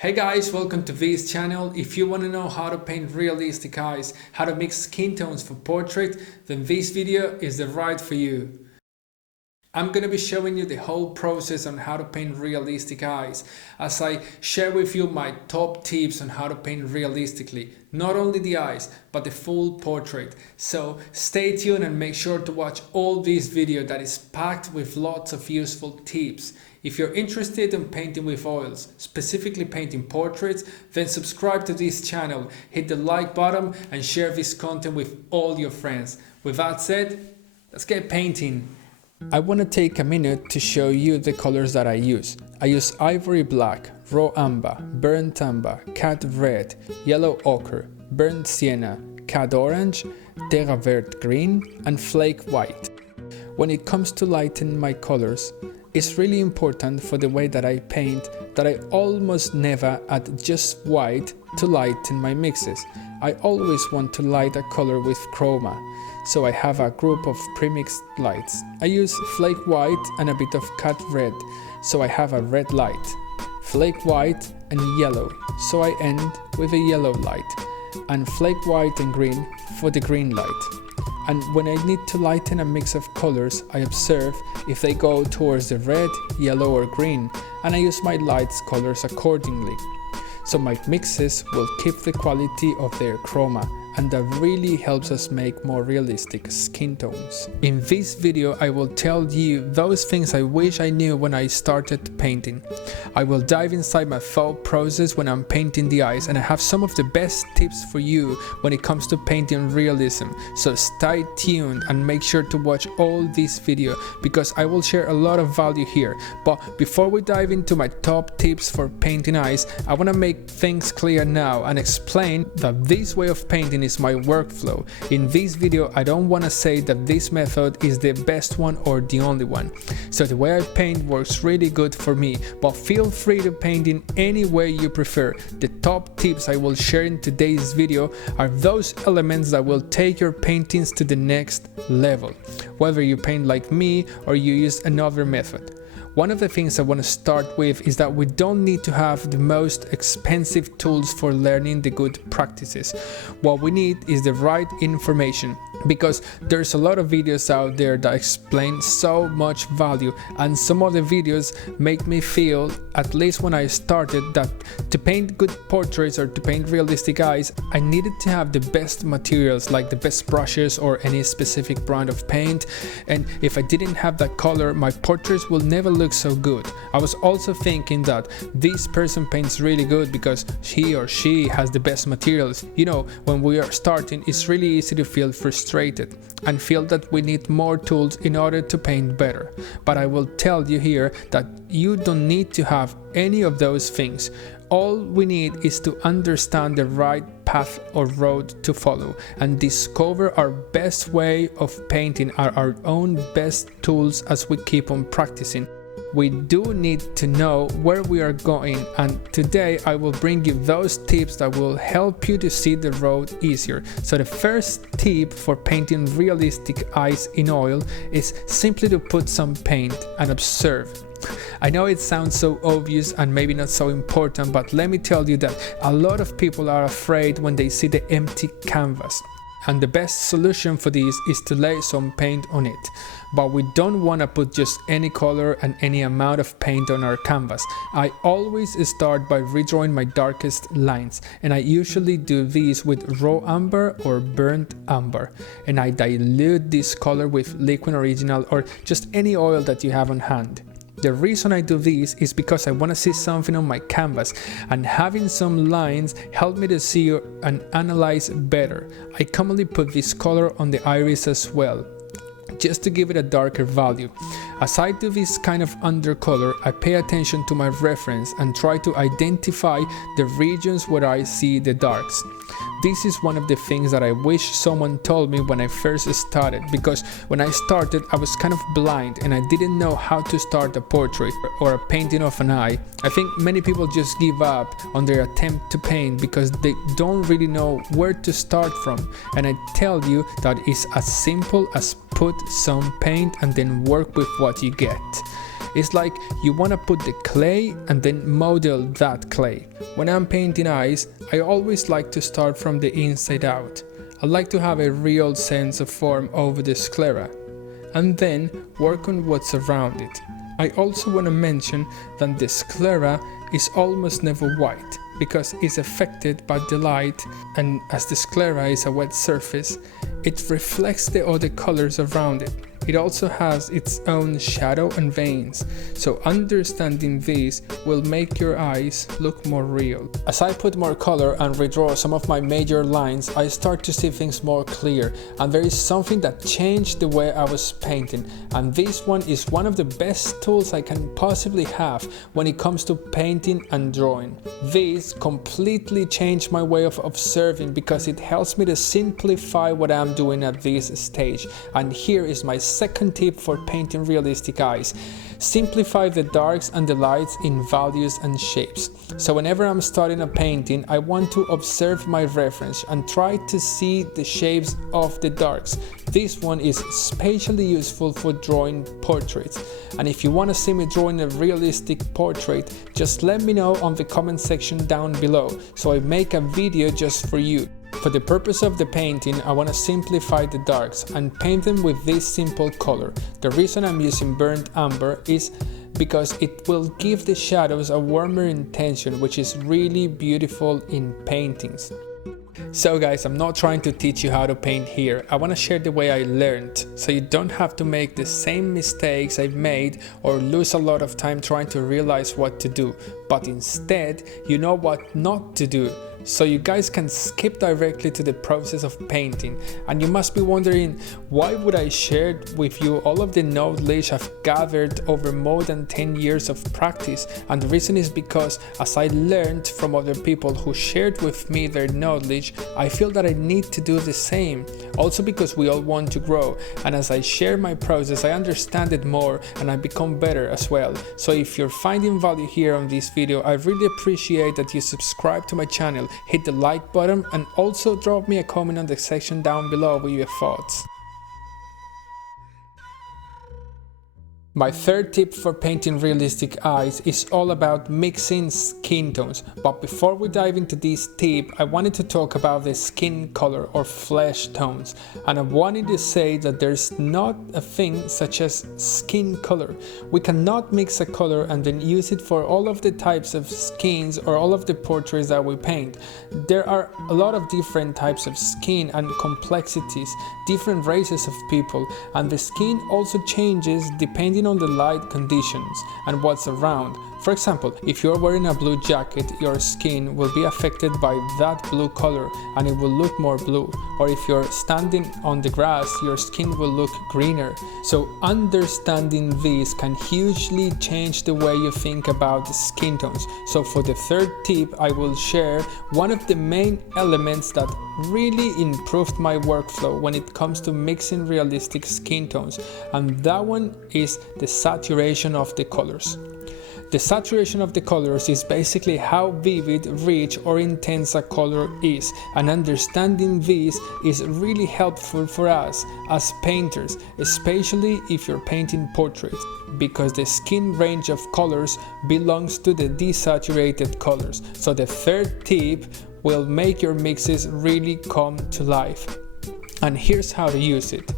Hey guys, welcome to this channel. If you want to know how to paint realistic eyes, how to mix skin tones for portrait, then this video is the right for you. I'm going to be showing you the whole process on how to paint realistic eyes, as I share with you my top tips on how to paint realistically, not only the eyes, but the full portrait. So stay tuned and make sure to watch all this video that is packed with lots of useful tips. If you're interested in painting with oils, specifically painting portraits, then subscribe to this channel, hit the like button and share this content with all your friends. With that said, let's get painting. I want to take a minute to show you the colors that I use. I use Ivory Black, Raw Umber, Burnt Umber, Cat Red, Yellow Ochre, Burnt Siena, Cat Orange, Terra Verde Green and Flake White. When it comes to lighting my colors, it's really important for the way that I paint that I almost never add just white to lighten my mixes. I always want to light a color with chroma, so I have a group of premixed lights. I use Flake White and a bit of Cat Red, so I have a red light, Flake White and yellow, so I end with a yellow light, and Flake White and green for the green light. And when I need to lighten a mix of colors, I observe if they go towards the red, yellow or green, and I use my lights colors accordingly. So my mixes will keep the quality of their chroma, and that really helps us make more realistic skin tones. In this video I will tell you those things I wish I knew when I started painting. I will dive inside my thought process when I'm painting the eyes, and I have some of the best tips for you when it comes to painting realism. So stay tuned and make sure to watch all this video because I will share a lot of value here. But before we dive into my top tips for painting eyes, I want to make things clear now and explain that this way of painting is my workflow. In this video I don't want to say that this method is the best one or the only one. So the way I paint works really good for me, but feel free to paint in any way you prefer. The top tips I will share in today's video are those elements that will take your paintings to the next level, whether you paint like me or you use another method. One of the things I want to start with is that we don't need to have the most expensive tools for learning the good practices. What we need is the right information, because there's a lot of videos out there that explain so much value, and some of the videos make me feel, at least when I started, that to paint good portraits or to paint realistic eyes, I needed to have the best materials, like the best brushes or any specific brand of paint, and if I didn't have that color, my portraits will never look so good. I was also thinking that this person paints really good because he or she has the best materials. You know, when we are starting, it's really easy to feel frustrated and feel that we need more tools in order to paint better. But I will tell you here that you don't need to have any of those things. All we need is to understand the right path or road to follow and discover our best way of painting, our own best tools as we keep on practicing. We do need to know where we are going, and today I will bring you those tips that will help you to see the road easier. So the first tip for painting realistic eyes in oil is simply to put some paint and observe. I know it sounds so obvious and maybe not so important, but let me tell you that a lot of people are afraid when they see the empty canvas. And the best solution for this is to lay some paint on it. But we don't want to put just any color and any amount of paint on our canvas. I always start by redrawing my darkest lines, and I usually do this with raw umber or burnt umber, and I dilute this color with Liquin Origial or just any oil that you have on hand. The reason I do this is because I want to see something on my canvas, and having some lines help me to see and analyze better. I commonly put this color on the iris as well, just to give it a darker value. As I do this kind of undercolor, I pay attention to my reference and try to identify the regions where I see the darks. This is one of the things that I wish someone told me when I first started, because when I started I was kind of blind and I didn't know how to start a portrait or a painting of an eye. I think many people just give up on their attempt to paint because they don't really know where to start from, and I tell you that it's as simple as put some paint and then work with what you get. It's like you want to put the clay and then model that clay. When I'm painting eyes, I always like to start from the inside out. I like to have a real sense of form over the sclera, and then work on what's around it. I also want to mention that the sclera is almost never white, because it's affected by the light, and as the sclera is a wet surface, it reflects the other colors around it. It also has its own shadow and veins, so understanding this will make your eyes look more real. As I put more color and redraw some of my major lines, I start to see things more clear, and there is something that changed the way I was painting, and this one is one of the best tools I can possibly have when it comes to painting and drawing. This completely changed my way of observing because it helps me to simplify what I'm doing at this stage, and here is my second tip for painting realistic eyes. Simplify the darks and the lights in values and shapes. So whenever I'm starting a painting, I want to observe my reference and try to see the shapes of the darks. This one is especially useful for drawing portraits. And if you want to see me drawing a realistic portrait, just let me know on the comment section down below, so I make a video just for you. For the purpose of the painting, I want to simplify the darks and paint them with this simple color. The reason I'm using burnt umber is because it will give the shadows a warmer intention, which is really beautiful in paintings. So guys, I'm not trying to teach you how to paint here. I want to share the way I learned, so you don't have to make the same mistakes I've made or lose a lot of time trying to realize what to do, but instead you know what not to do. So you guys can skip directly to the process of painting. And you must be wondering, why would I share with you all of the knowledge I've gathered over more than 10 years of practice? And the reason is because as I learned from other people who shared with me their knowledge, I feel that I need to do the same. Also because we all want to grow, and as I share my process, I understand it more and I become better as well. So if you're finding value here on this video, I really appreciate that you subscribe to my channel, hit the like button, and also drop me a comment on the section down below with your thoughts. My third tip for painting realistic eyes is all about mixing skin tones. But before we dive into this tip, I wanted to talk about the skin color or flesh tones. And I wanted to say that there's not a thing such as skin color. We cannot mix a color and then use it for all of the types of skins or all of the portraits that we paint. There are a lot of different types of skin and complexities, different races of people, and the skin also changes depending on the light conditions and what's around. For example, if you're wearing a blue jacket, your skin will be affected by that blue color and it will look more blue. Or if you're standing on the grass, your skin will look greener. So understanding this can hugely change the way you think about the skin tones. So for the third tip, I will share one of the main elements that really improved my workflow when it comes to mixing realistic skin tones, and that one is the saturation of the colors. The saturation of the colors is basically how vivid, rich or intense a color is, and understanding this is really helpful for us as painters, especially if you're painting portraits, because the skin range of colors belongs to the desaturated colors. So the third tip will make your mixes really come to life. And here's how to use it.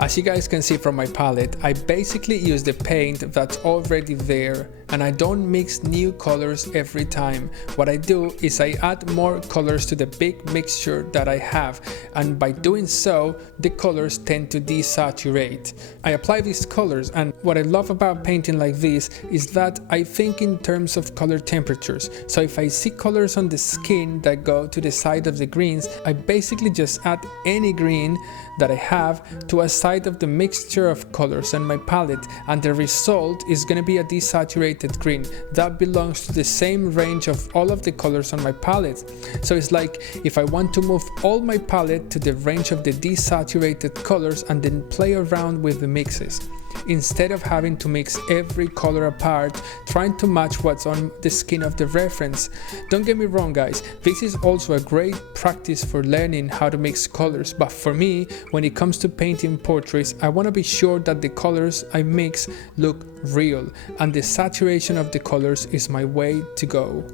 As you guys can see from my palette, I basically use the paint that's already there, and I don't mix new colors every time. What I do is I add more colors to the big mixture that I have, and by doing so, the colors tend to desaturate. I apply these colors, and what I love about painting like this is that I think in terms of color temperatures. So if I see colors on the skin that go to the side of the greens, I basically just add any green that I have to a side of the mixture of colors on my palette, and the result is going to be a desaturated green that belongs to the same range of all of the colors on my palette. So it's like if I want to move all my palette to the range of the desaturated colors and then play around with the mixes. instead of having to mix every color apart, trying to match what's on the skin of the reference. Don't get me wrong guys, this is also a great practice for learning how to mix colors, but for me, when it comes to painting portraits, I want to be sure that the colors I mix look real, and the saturation of the colors is my way to go.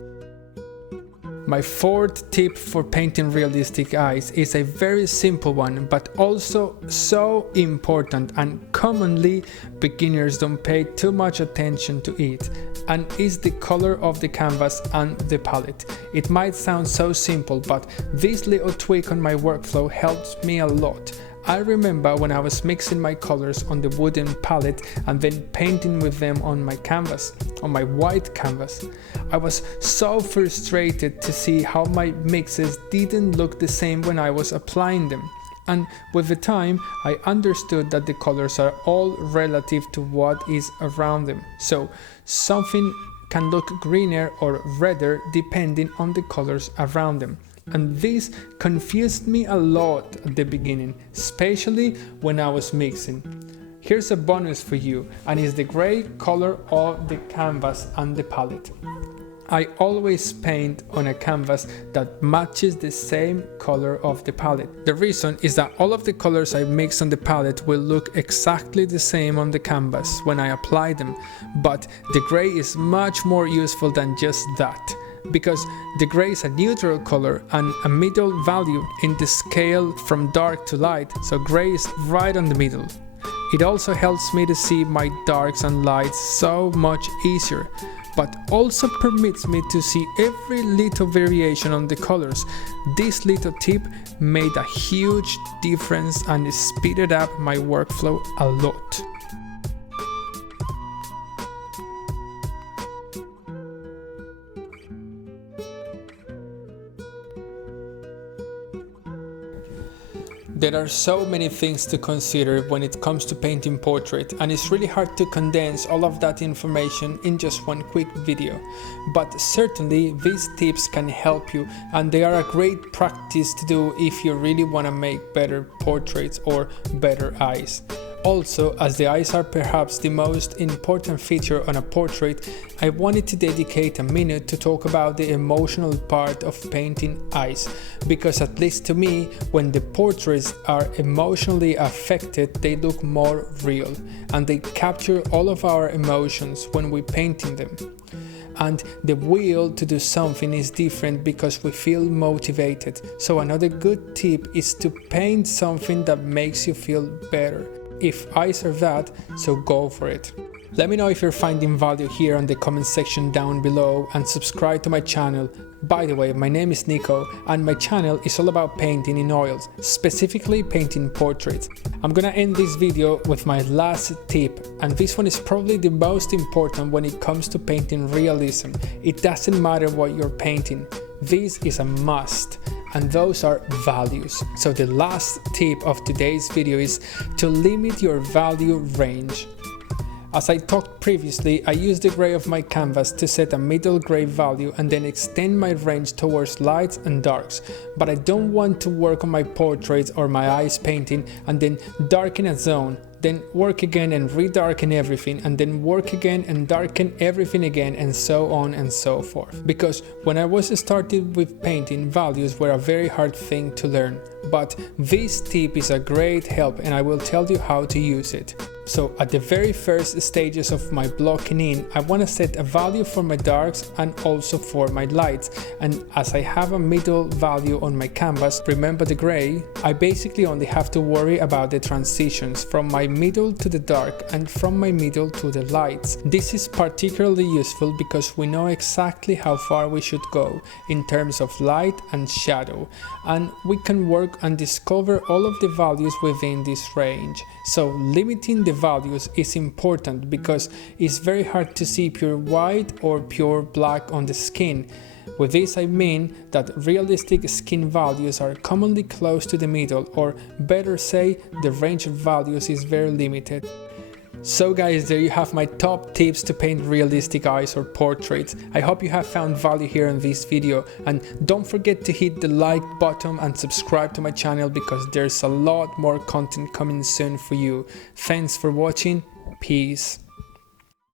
My fourth tip for painting realistic eyes is a very simple one, but also so important, and commonly beginners don't pay too much attention to it, and is the color of the canvas and the palette. It might sound so simple, but this little tweak on my workflow helps me a lot. I remember when I was mixing my colors on the wooden palette and then painting with them on my canvas, on my white canvas. I was so frustrated to see how my mixes didn't look the same when I was applying them. And with the time, I understood that the colors are all relative to what is around them. So something can look greener or redder depending on the colors around them. And this confused me a lot at the beginning, especially when I was mixing. Here's a bonus for you, and it's the gray color of the canvas and the palette. I always paint on a canvas that matches the same color of the palette. The reason is that all of the colors I mix on the palette will look exactly the same on the canvas when I apply them, but the gray is much more useful than just that, because the gray is a neutral color and a middle value in the scale from dark to light, so gray is right on the middle. It also helps me to see my darks and lights so much easier, but also permits me to see every little variation on the colors. This little tip made a huge difference and speeded up my workflow a lot. There are so many things to consider when it comes to painting portrait, and it's really hard to condense all of that information in just one quick video. But certainly these tips can help you, and they are a great practice to do if you really want to make better portraits or better eyes. Also, as the eyes are perhaps the most important feature on a portrait, I wanted to dedicate a minute to talk about the emotional part of painting eyes, because at least to me, when the portraits are emotionally affected, they look more real, and they capture all of our emotions when we're painting them. And the will to do something is different because we feel motivated. So another good tip is to paint something that makes you feel better. If eyes are that, so go for it. Let me know if you're finding value here on the comment section down below, and subscribe to my channel. By the way, my name is Nico, and my channel is all about painting in oils, specifically painting portraits. I'm gonna end this video with my last tip, and this one is probably the most important when it comes to painting realism. It doesn't matter what you're painting. This is a must, and those are values. So the last tip of today's video is to limit your value range. As I talked previously, I use the gray of my canvas to set a middle gray value and then extend my range towards lights and darks. But I don't want to work on my portraits or my eyes painting and then darken a zone, then work again and redarken everything, and then work again and darken everything again, and so on and so forth. Because when I was started with painting, values were a very hard thing to learn. But this tip is a great help, and I will tell you how to use it. So at the very first stages of my blocking in, I want to set a value for my darks and also for my lights. And as I have a middle value on my canvas, remember the gray, I basically only have to worry about the transitions from my middle to the dark and from my middle to the lights. This is particularly useful because we know exactly how far we should go in terms of light and shadow, and we can work and discover all of the values within this range. So limiting the values is important because it's very hard to see pure white or pure black on the skin. With this I mean that realistic skin values are commonly close to the middle, or better say, the range of values is very limited. So guys, there you have my top tips to paint realistic eyes or portraits. I hope you have found value here in this video, and don't forget to hit the like button and subscribe to my channel because there's a lot more content coming soon for you. Thanks for watching, Peace.